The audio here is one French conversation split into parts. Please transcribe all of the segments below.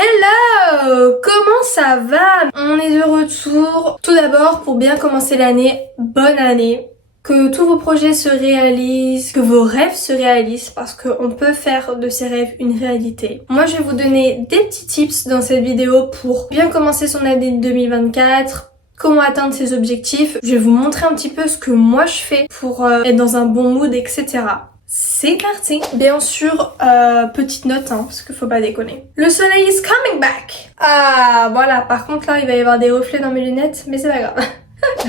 Hello! Comment ça va? On est de retour. Tout d'abord, pour bien commencer l'année, bonne année. Que tous vos projets se réalisent, que vos rêves se réalisent, parce qu'on peut faire de ces rêves une réalité. Moi, je vais vous donner des petits tips dans cette vidéo pour bien commencer son année 2024, comment atteindre ses objectifs. Je vais vous montrer un petit peu ce que moi je fais pour être dans un bon mood, etc. C'est parti. Bien sûr, petite note, parce qu'il faut pas déconner. Le soleil is coming back. Ah, voilà. Par contre, là, il va y avoir des reflets dans mes lunettes, mais c'est pas grave.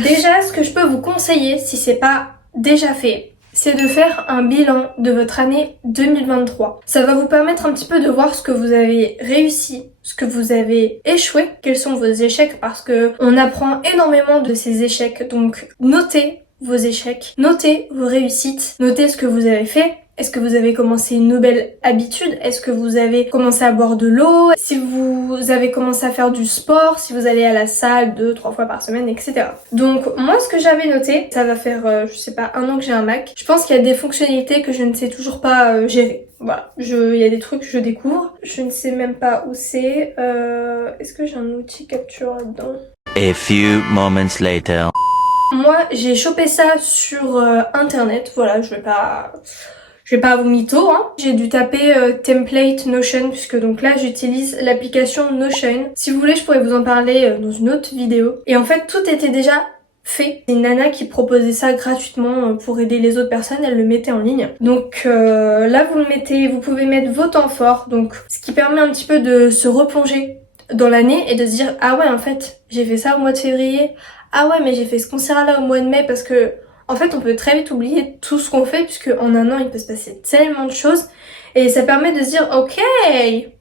Déjà, ce que je peux vous conseiller, si c'est pas déjà fait, c'est de faire un bilan de votre année 2023. Ça va vous permettre un petit peu de voir ce que vous avez réussi, ce que vous avez échoué, quels sont vos échecs, parce que on apprend énormément de ces échecs. Donc, notez vos échecs, notez vos réussites, notez ce que vous avez fait. Est-ce que vous avez commencé une nouvelle habitude? Est-ce que vous avez commencé à boire de l'eau? Si vous avez commencé à faire du sport, si vous allez à la salle 2-3 fois par semaine, etc. Donc moi ce que j'avais noté, ça va faire je sais pas 1 an que j'ai un Mac. Je pense qu'il y a des fonctionnalités que je ne sais toujours pas gérer. Voilà, il y a des trucs que je découvre. Je ne sais même pas où c'est. Est-ce que j'ai un outil capture là-dedans? A few moments later. Moi j'ai chopé ça sur internet. Voilà, je vais pas vous mytho, J'ai dû taper template Notion puisque donc là j'utilise l'application Notion. Si vous voulez, je pourrais vous en parler dans une autre vidéo. Et en fait, tout était déjà fait. C'est une nana qui proposait ça gratuitement pour aider les autres personnes, elle le mettait en ligne. Donc là vous le mettez, vous pouvez mettre vos temps forts, donc ce qui permet un petit peu de se replonger dans l'année et de se dire ah ouais en fait j'ai fait ça au mois de février, ah ouais mais j'ai fait ce concert là au mois de mai, parce que en fait, on peut très vite oublier tout ce qu'on fait puisque en 1 an, il peut se passer tellement de choses. Et ça permet de se dire, ok,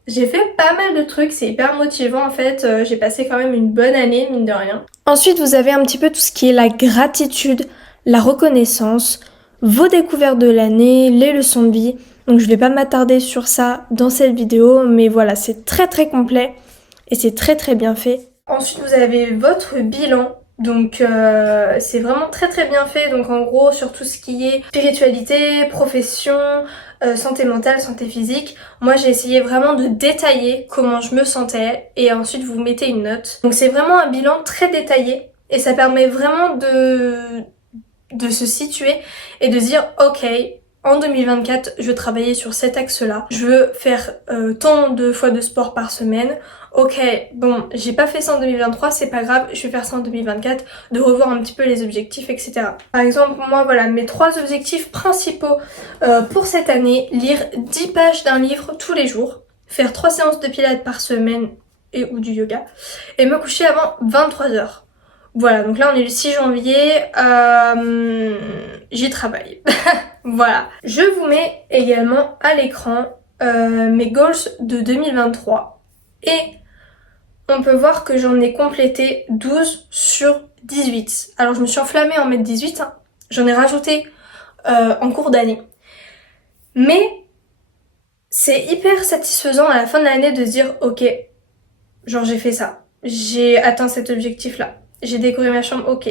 j'ai fait pas mal de trucs, c'est hyper motivant en fait. J'ai passé quand même une bonne année, mine de rien. Ensuite, vous avez un petit peu tout ce qui est la gratitude, la reconnaissance, vos découvertes de l'année, les leçons de vie. Donc je vais pas m'attarder sur ça dans cette vidéo, mais voilà, c'est très très complet et c'est très très bien fait. Ensuite, vous avez votre bilan. Donc c'est vraiment très très bien fait, donc en gros sur tout ce qui est spiritualité, profession, santé mentale, santé physique, moi j'ai essayé vraiment de détailler comment je me sentais et ensuite vous mettez une note. Donc c'est vraiment un bilan très détaillé et ça permet vraiment de se situer et de dire ok, en 2024 je veux travailler sur cet axe-là, je veux faire tant de fois de sport par semaine. Ok, bon, j'ai pas fait ça en 2023, c'est pas grave, je vais faire ça en 2024, de revoir un petit peu les objectifs, etc. Par exemple, moi, voilà, mes 3 objectifs principaux pour cette année, lire 10 pages d'un livre tous les jours, faire 3 séances de pilates par semaine et ou du yoga, et me coucher avant 23h. Voilà, donc là on est le 6 janvier, j'y travaille. Voilà. Je vous mets également à l'écran mes goals de 2023. Et on peut voir que j'en ai complété 12 sur 18. Alors je me suis enflammée à en mettre 18, j'en ai rajouté en cours d'année. Mais c'est hyper satisfaisant à la fin de l'année de se dire ok, genre j'ai fait ça, j'ai atteint cet objectif là, j'ai décoré ma chambre, ok.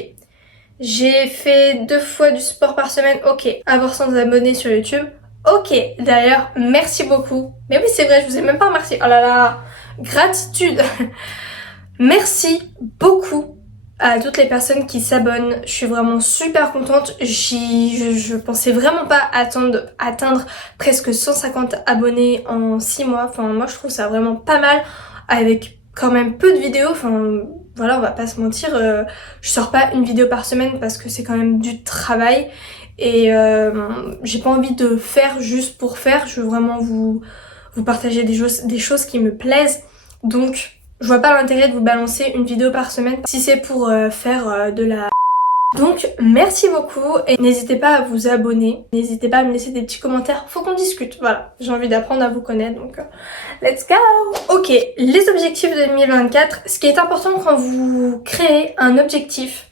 J'ai fait 2 fois du sport par semaine, ok. Avoir 100 abonnés sur YouTube, ok. D'ailleurs, merci beaucoup. Mais oui, c'est vrai, je vous ai même pas remercié. Oh là là, gratitude. Merci beaucoup à toutes les personnes qui s'abonnent. Je suis vraiment super contente. Je pensais vraiment pas atteindre presque 150 abonnés en 6 mois. Enfin, moi, je trouve ça vraiment pas mal avec quand même peu de vidéos. Enfin, voilà, on va pas se mentir. Je sors pas une vidéo par semaine parce que c'est quand même du travail. Et j'ai pas envie de faire juste pour faire. Je veux vraiment vous partager des choses qui me plaisent. Donc, je vois pas l'intérêt de vous balancer une vidéo par semaine si c'est pour faire de la... Donc merci beaucoup et n'hésitez pas à vous abonner, n'hésitez pas à me laisser des petits commentaires, faut qu'on discute, voilà, j'ai envie d'apprendre à vous connaître donc let's go. Ok, les objectifs de 2024, ce qui est important quand vous créez un objectif,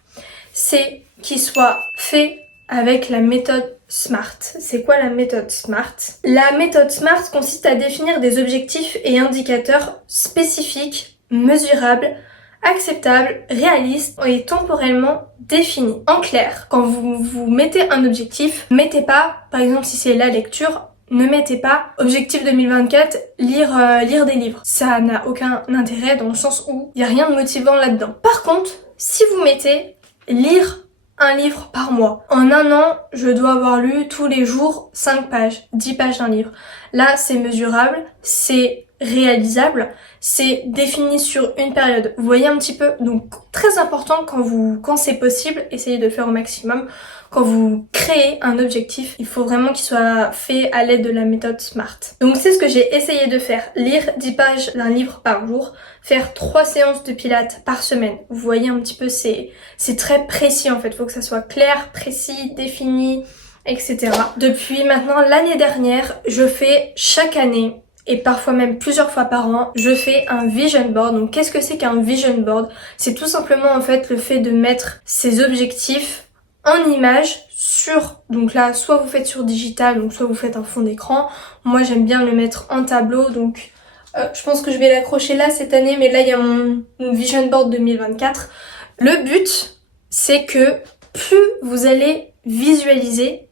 c'est qu'il soit fait avec la méthode SMART. C'est quoi la méthode SMART? La méthode SMART consiste à définir des objectifs et indicateurs spécifiques, mesurables, acceptable, réaliste et temporellement défini. En clair, quand vous mettez un objectif, mettez pas, par exemple si c'est la lecture, ne mettez pas objectif 2024, lire des livres. Ça n'a aucun intérêt dans le sens où il n'y a rien de motivant là-dedans. Par contre, si vous mettez lire un livre par mois. En un an, je dois avoir lu tous les jours 5 pages, 10 pages d'un livre. Là, c'est mesurable, c'est réalisable, c'est défini sur une période. Vous voyez un petit peu? Donc, très important quand c'est possible, essayez de le faire au maximum. Quand vous créez un objectif, il faut vraiment qu'il soit fait à l'aide de la méthode SMART. Donc c'est ce que j'ai essayé de faire. Lire 10 pages d'un livre par jour, faire 3 séances de pilates par semaine. Vous voyez un petit peu, c'est très précis en fait. Il faut que ça soit clair, précis, défini, etc. Depuis maintenant l'année dernière, je fais chaque année et parfois même plusieurs fois par an, je fais un vision board. Donc qu'est-ce que c'est qu'un vision board? C'est tout simplement en fait le fait de mettre ses objectifs en image sur, donc là soit vous faites sur digital, donc soit vous faites un fond d'écran. Moi j'aime bien le mettre en tableau, donc je pense que je vais l'accrocher là cette année, mais là il y a mon vision board 2024. Le but c'est que plus vous allez visualiser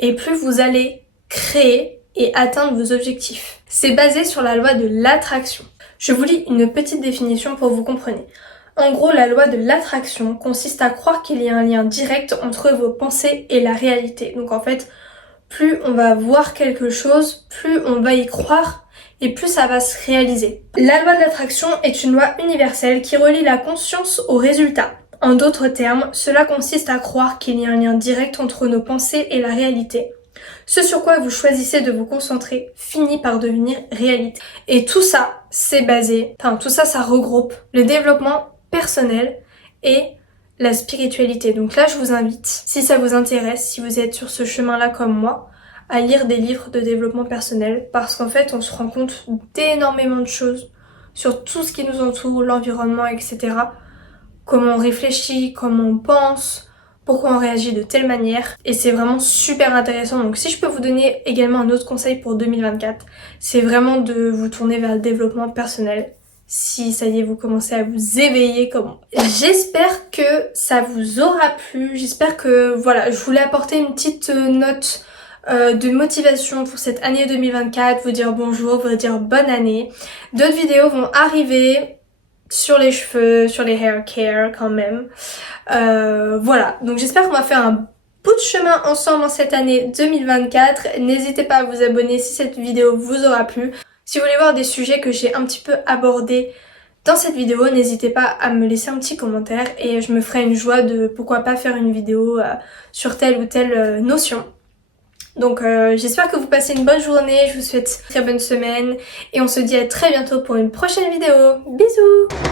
et plus vous allez créer et atteindre vos objectifs. C'est basé sur la loi de l'attraction. Je vous lis une petite définition pour que vous compreniez. En gros, la loi de l'attraction consiste à croire qu'il y a un lien direct entre vos pensées et la réalité. Donc en fait, plus on va voir quelque chose, plus on va y croire et plus ça va se réaliser. La loi de l'attraction est une loi universelle qui relie la conscience au résultat. En d'autres termes, cela consiste à croire qu'il y a un lien direct entre nos pensées et la réalité. Ce sur quoi vous choisissez de vous concentrer finit par devenir réalité. Et tout ça, ça regroupe le développement personnel et la spiritualité. Donc là, je vous invite, si ça vous intéresse, si vous êtes sur ce chemin-là comme moi, à lire des livres de développement personnel parce qu'en fait, on se rend compte d'énormément de choses sur tout ce qui nous entoure, l'environnement, etc. Comment on réfléchit, comment on pense, pourquoi on réagit de telle manière. Et c'est vraiment super intéressant. Donc si je peux vous donner également un autre conseil pour 2024, c'est vraiment de vous tourner vers le développement personnel. Si ça y est, vous commencez à vous éveiller comme moi. J'espère que ça vous aura plu. J'espère que, voilà, je voulais apporter une petite note de motivation pour cette année 2024. Vous dire bonjour, vous dire bonne année. D'autres vidéos vont arriver sur les cheveux, sur les hair care quand même. Voilà, donc j'espère qu'on va faire un bout de chemin ensemble en cette année 2024. N'hésitez pas à vous abonner si cette vidéo vous aura plu. Si vous voulez voir des sujets que j'ai un petit peu abordés dans cette vidéo, n'hésitez pas à me laisser un petit commentaire et je me ferai une joie de pourquoi pas faire une vidéo sur telle ou telle notion. Donc j'espère que vous passez une bonne journée, je vous souhaite une très bonne semaine et on se dit à très bientôt pour une prochaine vidéo. Bisous!